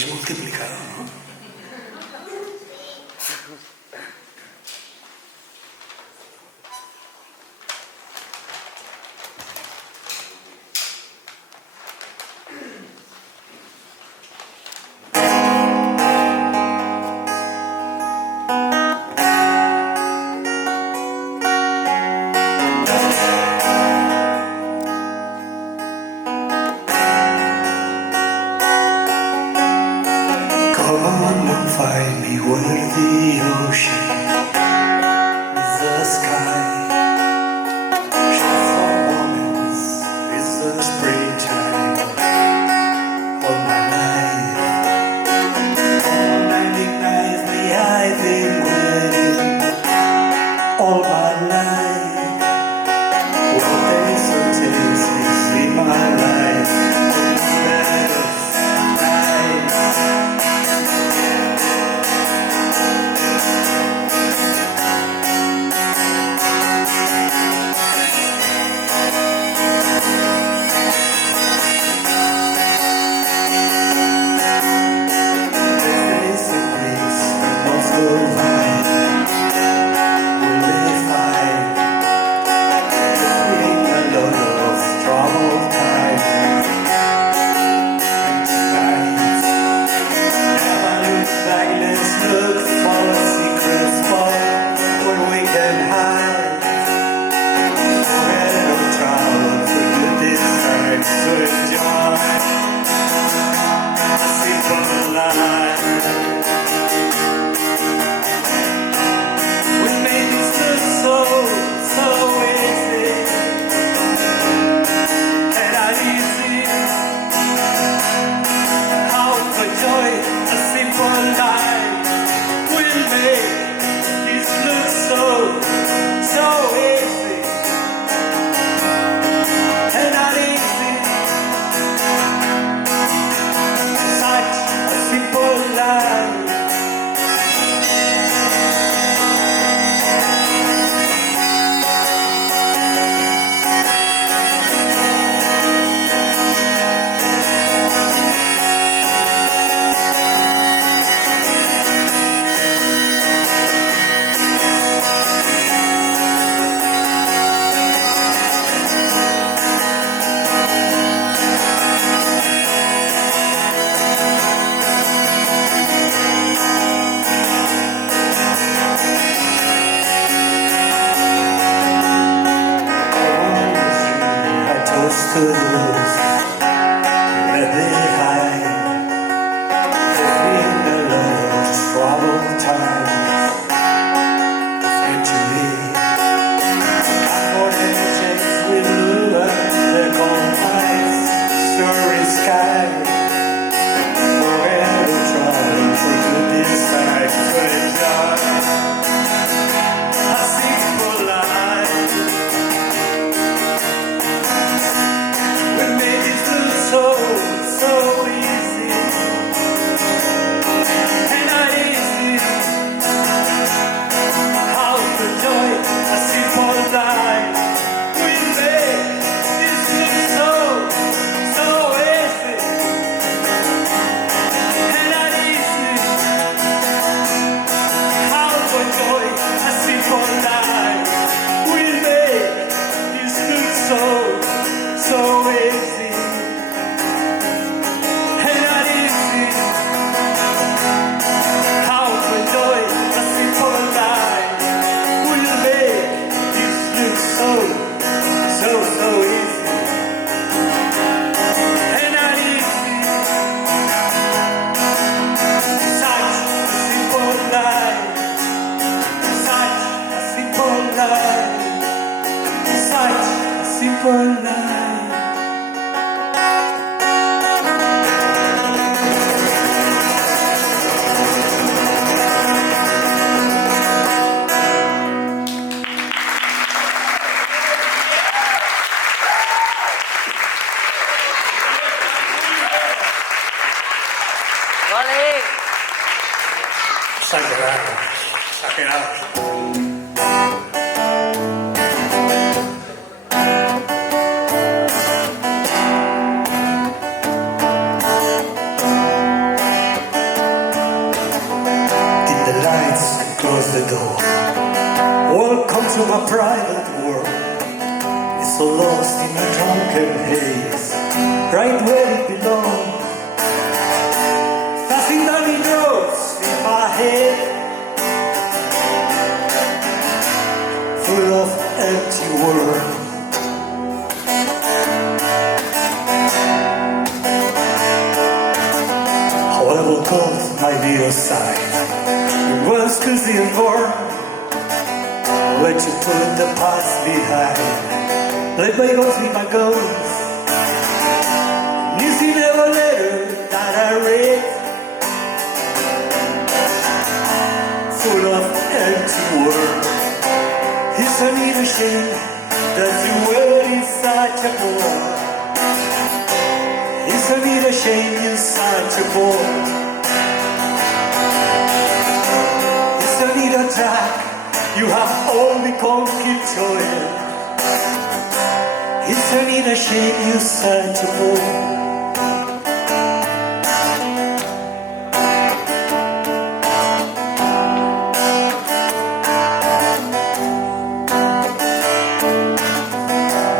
habéis multiplicado, ¿no? Find me where the ocean is the sky. Just for moments is the springtime of my life. All 99 me I've been waiting all my life. One day so tasty in my life. close the door. Welcome to my private world. It's so lost in a drunken haze, right where it belongs. Passing down the roads in my head, full of empty words. However cold my dear side, it was cozy and warm. Let you put the past behind, let bygones be bygones. You see never letter that I read, full of empty words. It's a little shame that you were in such a bore. It's a little shame you're such a bore. It's a little track you have only conquered joy. It's a little shame you're such a bore.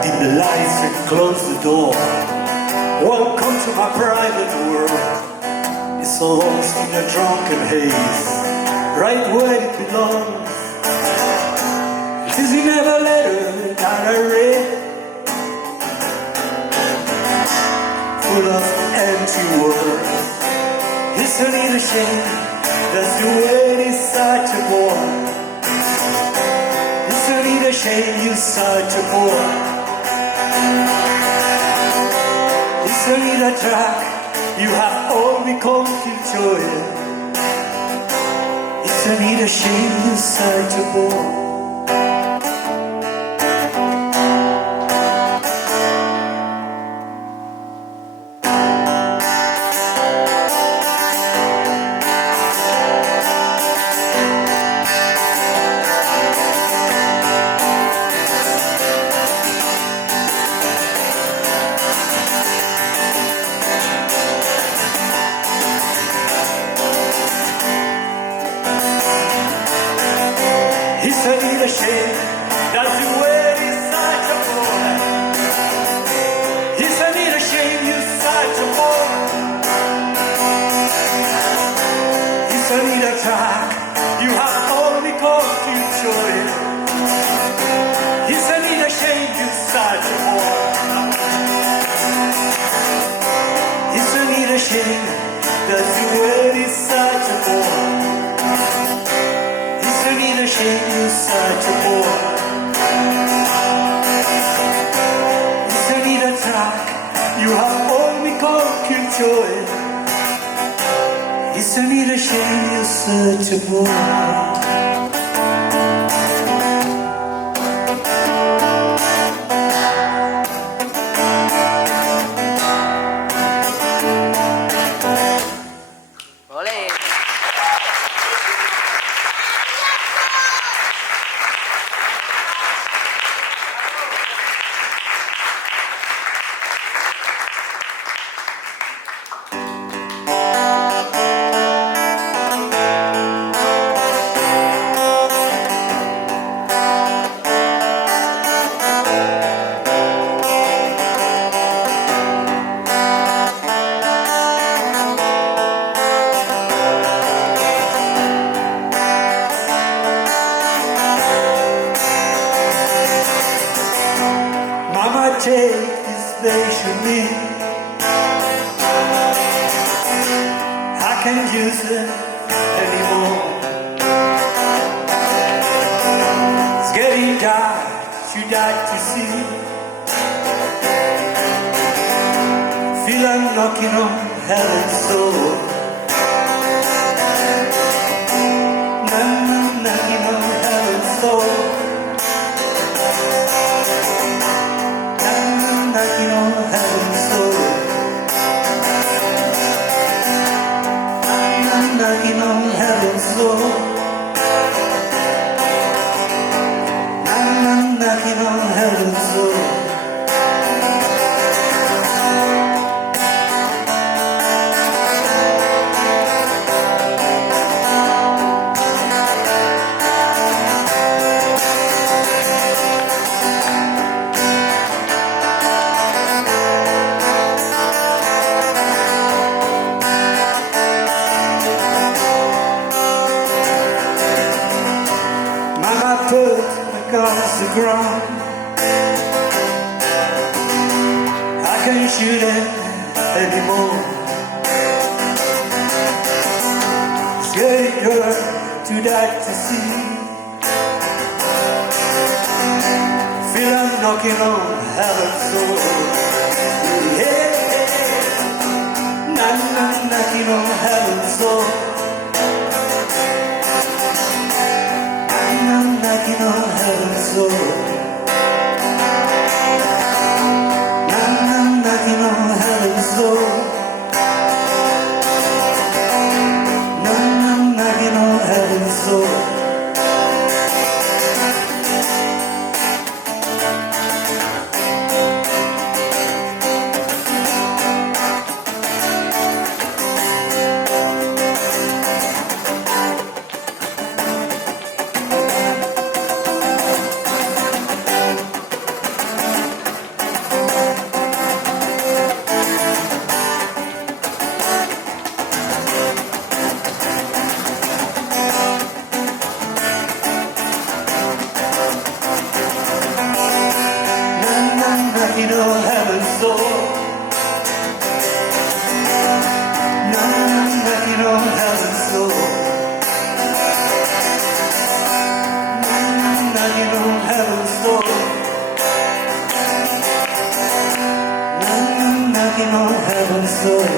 Dim the lights and close the door. Welcome to my private world. It's so lost in a drunken haze, right where it belongs. This is never letter that I read, full of empty words. It's a little shame that the way is such a bore. It's a little shame you're such a bore. It's a little track you have only conquered joy. It's a little shame you're such a bore. It's a little shame that you were in such a bore. It's a little shame you're such a bore. It's a little track you have only conquered joy. It's a little shame you're such a bore. It's a little shame that you were in such a bore. It's a little shame you're such a bore. It's a little track you have only conquered joy. It's a little shame you're such a bore. Mama, take this place with me. I can't use it anymore. It's getting dark, you'd like to see. Feel I'm knocking on heaven's door. Knocking on heaven's door. Knocking on heaven's door. I'm knocking on heaven's door. I'm knocking on heaven's door. across the ground. I can't shoot it anymore. It's getting good to die to see. Feel I'm knocking on heaven's door. Yeah, knocking on heaven's door. Knocking on heaven's door. Knocking on heaven's door. Knocking on heaven's door. Knocking on heaven's door. Knocking on heaven's door. Knocking on heaven's door. Knocking on heaven's door.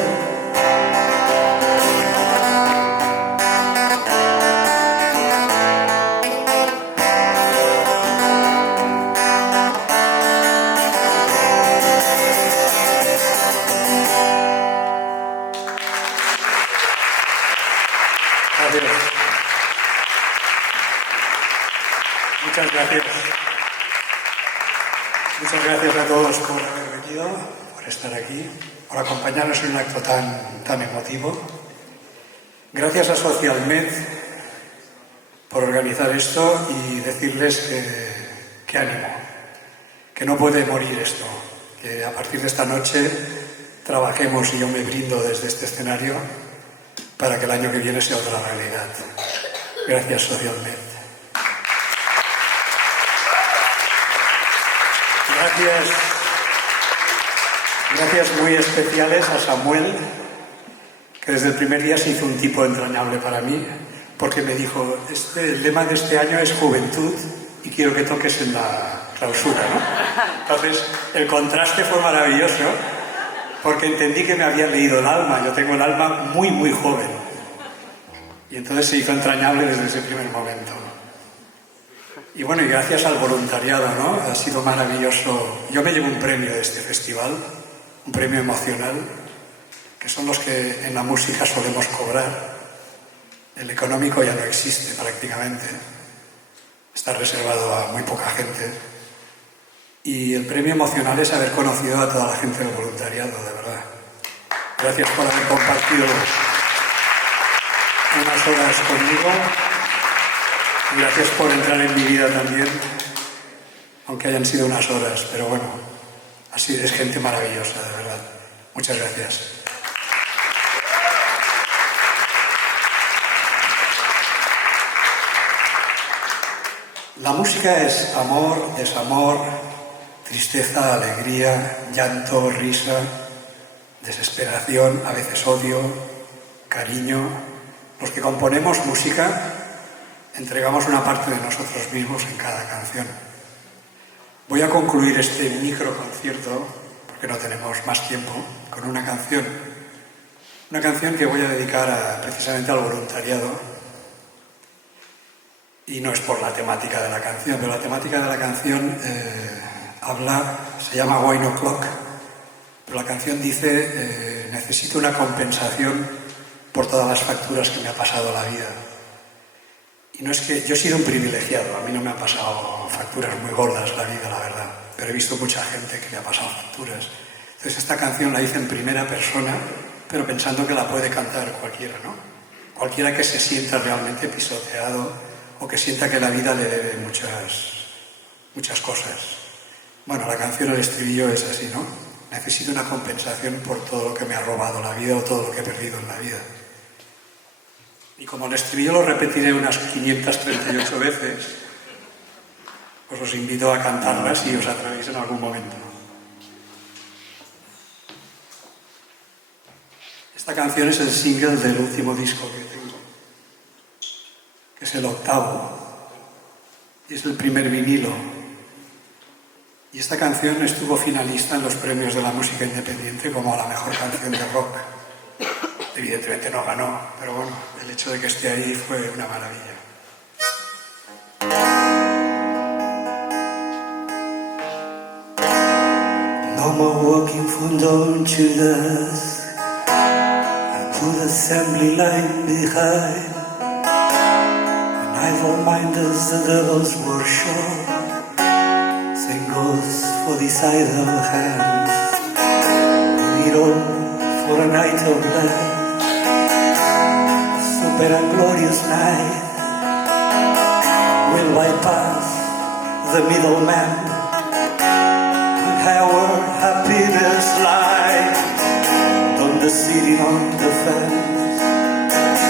Muchas gracias. Muchas gracias a todos por haber venido, por estar aquí, por acompañarnos en un acto tan emotivo. Gracias a SocialMed por organizar esto y decirles que ánimo, que no puede morir esto, que a partir de esta noche trabajemos y yo me brindo desde este escenario para que el año que viene sea otra realidad. Gracias, SocialMed. Gracias muy especiales a Samuel, que desde el primer día se hizo un tipo entrañable para mí, porque me dijo, el lema de este año es juventud y quiero que toques en la clausura, ¿no? Entonces, el contraste fue maravilloso, porque entendí que me había leído el alma. Yo tengo el alma muy, muy joven. Y entonces se hizo entrañable desde ese primer momento. Y bueno, y gracias al voluntariado, ¿no? Ha sido maravilloso. Yo me llevo un premio de este festival, un premio emocional, que son los que en la música solemos cobrar. El económico ya no existe prácticamente. Está reservado a muy poca gente. Y el premio emocional es haber conocido a toda la gente del voluntariado, de verdad. Gracias por haber compartido unas horas conmigo. Gracias por entrar en mi vida también, aunque hayan sido unas horas, pero bueno, así es gente maravillosa, de verdad. Muchas gracias. La música es amor, desamor, tristeza, alegría, llanto, risa, desesperación, a veces odio, cariño. Los que componemos música entregamos una parte de nosotros mismos en cada canción. Voy a concluir este microconcierto, porque no tenemos más tiempo, con una canción. Una canción que voy a dedicar precisamente al voluntariado. Y no es por la temática de la canción, pero la temática de la canción se llama Wine O'Clock, pero la canción dice necesito una compensación por todas las facturas que me ha pasado la vida. Y no es que yo he sido un privilegiado, a mí no me han pasado facturas muy gordas la vida, la verdad, pero he visto mucha gente que le ha pasado facturas. Entonces esta canción la hice en primera persona, pero pensando que la puede cantar cualquiera, ¿no? Cualquiera que se sienta realmente pisoteado o que sienta que la vida le debe muchas cosas. Bueno, la canción, el estribillo es así, ¿no? Necesito una compensación por todo lo que me ha robado la vida o todo lo que he perdido en la vida. Y como el estribillo lo repetiré unas 538 veces, pues os invito a cantarlas si os atrevéis en algún momento. Esta canción es el single del último disco que tengo, que es el 8º, y es el primer vinilo. Y esta canción estuvo finalista en los premios de la música independiente como la mejor canción de rock. Evidentemente no ganó, pero bueno, el hecho de que esté ahí fue una maravilla. No more walking from dawn to dusk, I put assembly line behind. And idle minders, the devil's workshop, same goes for these idle hands. We need all for a night of light, super and glorious night. We'll bypass the middleman, our happiness lies on the city on the fence.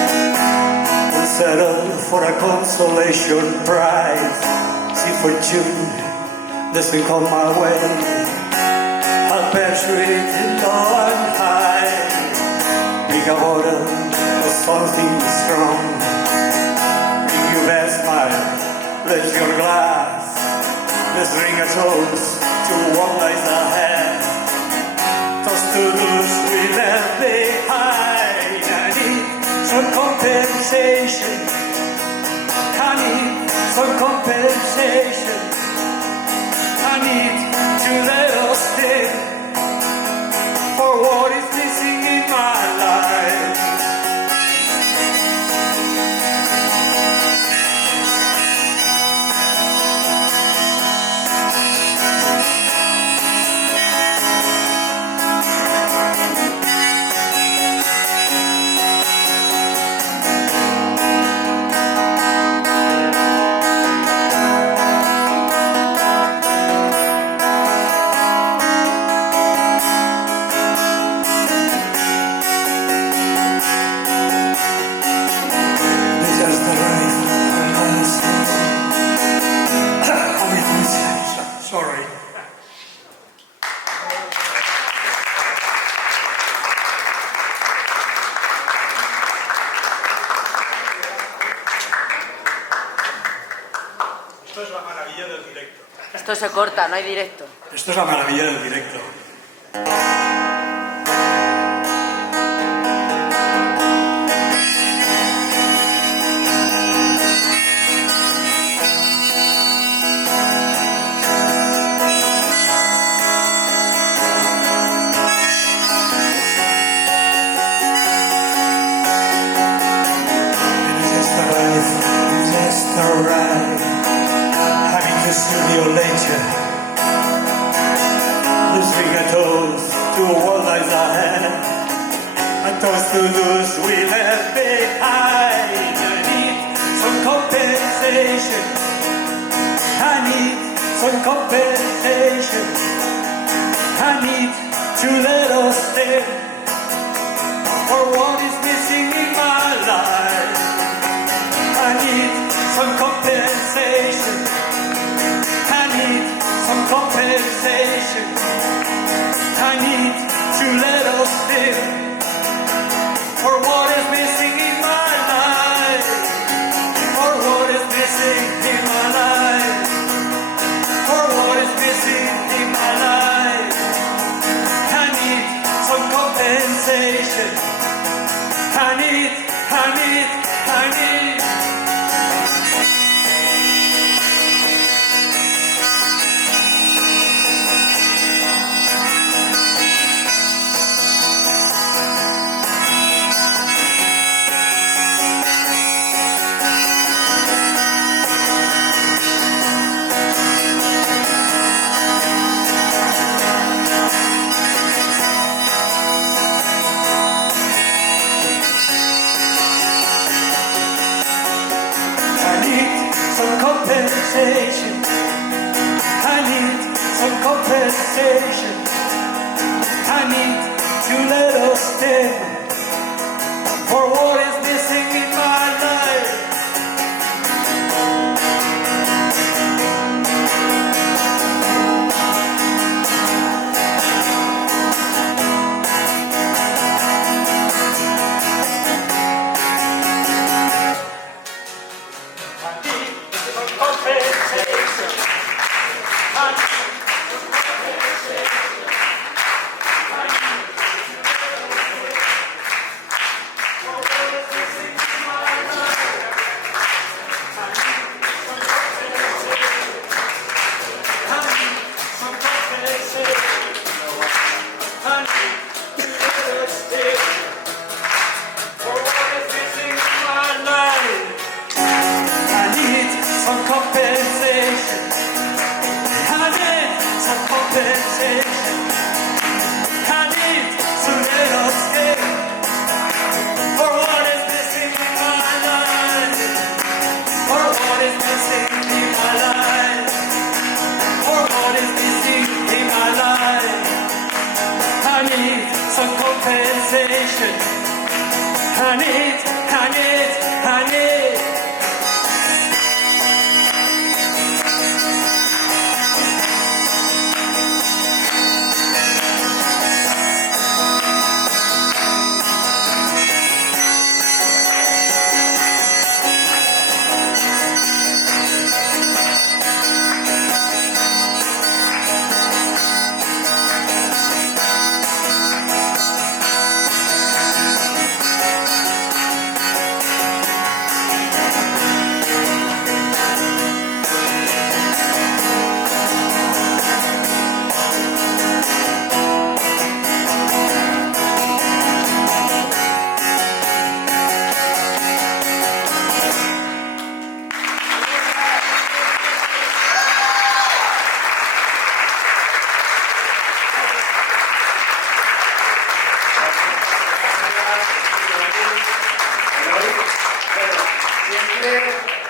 We'll settle for a consolation prize. See fortune doesn't come my way, I'll measure it in low and high. Bring a bottle of something strong, bring your best smile, raise your glass. Let's ring a toast to what lies ahead. Toast to those we left behind. I need some compensation. I need some compensation. I need to let us stay for what is missing in my life. Sorry. Esto es la maravilla del directo. Esto se corta, no hay directo. Esto es la maravilla del directo. Alright, having to see you later. Losing a toast to what lies ahead. A toast to those we left behind. I need some compensation. I need some compensation. I need to let us stay for what is missing in my life. I need some compensation. I need some compensation. I need to let us live for what is missing in my life. For what is missing in my life. For what is missing in my life. I need some compensation. I need. Compensation. I need some compensation. I need to let us stay for what is missing in my life.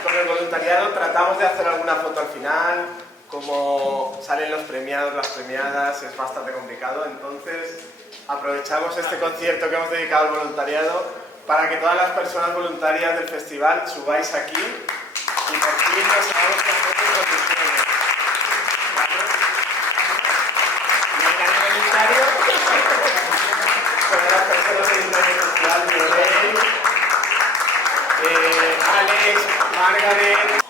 Con el voluntariado tratamos de hacer alguna foto al final, como salen los premiados, las premiadas, es bastante complicado, entonces aprovechamos este concierto que hemos dedicado al voluntariado para que todas las personas voluntarias del festival subáis aquí y por fin nos hagamos una foto en condiciones. Y el año voluntario, todas las personas voluntarias del festival, Alex, Margaret,